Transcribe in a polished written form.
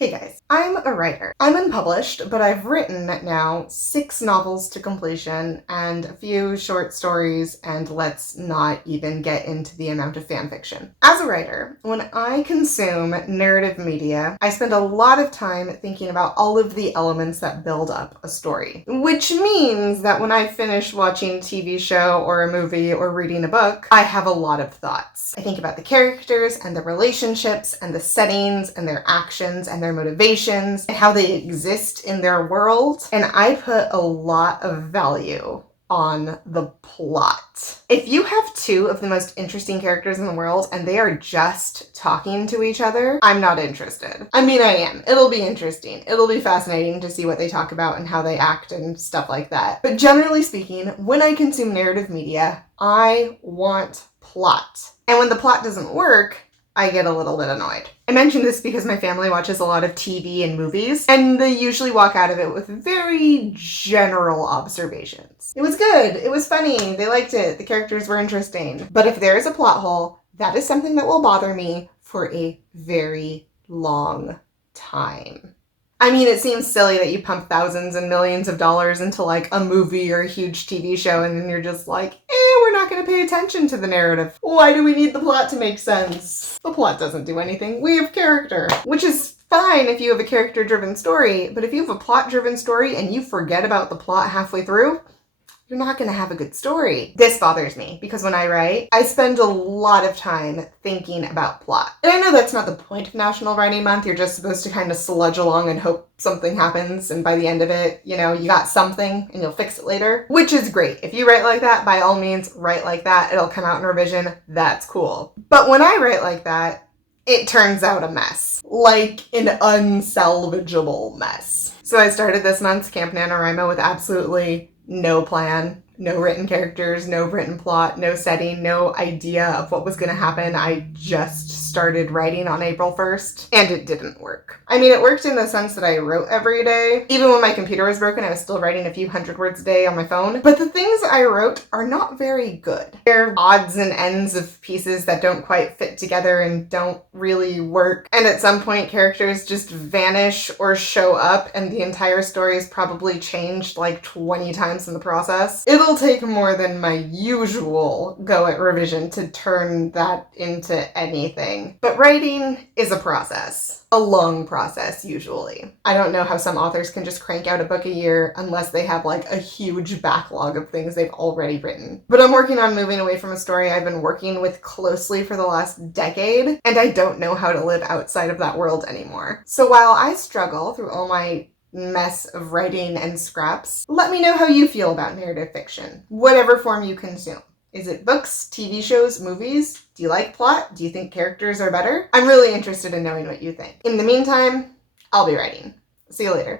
Hey guys, I'm a writer. I'm unpublished, but I've written now 6 novels to completion and a few short stories, and let's not even get into the amount of fan fiction. As a writer, when I consume narrative media, I spend a lot of time thinking about all of the elements that build up a story, which means that when I finish watching a TV show or a movie or reading a book, I have a lot of thoughts. I think about the characters and the relationships and the settings and their actions and their motivations and how they exist in their world, and I put a lot of value on the plot. If you have 2 of the most interesting characters in the world and they are just talking to each other, I'm not interested. I mean, I am. It'll be interesting. It'll be fascinating to see what they talk about and how they act and stuff like that. But generally speaking, when I consume narrative media, I want plot. And when the plot doesn't work, I get a little bit annoyed. I mention this because my family watches a lot of TV and movies, and they usually walk out of it with very general observations. It was good. It was funny. They liked it. The characters were interesting. But if there is a plot hole, that is something that will bother me for a very long time. I mean, it seems silly that you pump thousands and millions of dollars into like a movie or a huge TV show and then you're just like, we're not going to pay attention to the narrative. Why do we need the plot to make sense? The plot doesn't do anything. We have character, which is fine if you have a character-driven story, but if you have a plot-driven story and you forget about the plot halfway through, you're not going to have a good story. This bothers me because when I write, I spend a lot of time thinking about plot. And I know that's not the point of National Writing Month. You're just supposed to kind of sludge along and hope something happens, and by the end of it, you got something and you'll fix it later, which is great. If you write like that, by all means, write like that. It'll come out in revision. That's cool. But when I write like that, it turns out a mess. Like an unsalvageable mess. So I started this month's Camp NaNoWriMo with absolutely no plan, no written characters, no written plot, no setting, no idea of what was going to happen. I just started writing on April 1st, and it didn't work. I mean, it worked in the sense that I wrote every day. Even when my computer was broken, I was still writing a few hundred words a day on my phone. But the things I wrote are not very good. They're odds and ends of pieces that don't quite fit together and don't really work. And at some point, characters just vanish or show up, and the entire story is probably changed like 20 times in the process. It'll take more than my usual go at revision to turn that into anything. But writing is a process. A long process, usually. I don't know how some authors can just crank out a book a year unless they have like a huge backlog of things they've already written. But I'm working on moving away from a story I've been working with closely for the last decade, and I don't know how to live outside of that world anymore. So while I struggle through all my mess of writing and scraps, let me know how you feel about narrative fiction, whatever form you consume. Is it books, TV shows, movies? Do you like plot? Do you think characters are better? I'm really interested in knowing what you think. In the meantime, I'll be writing. See you later.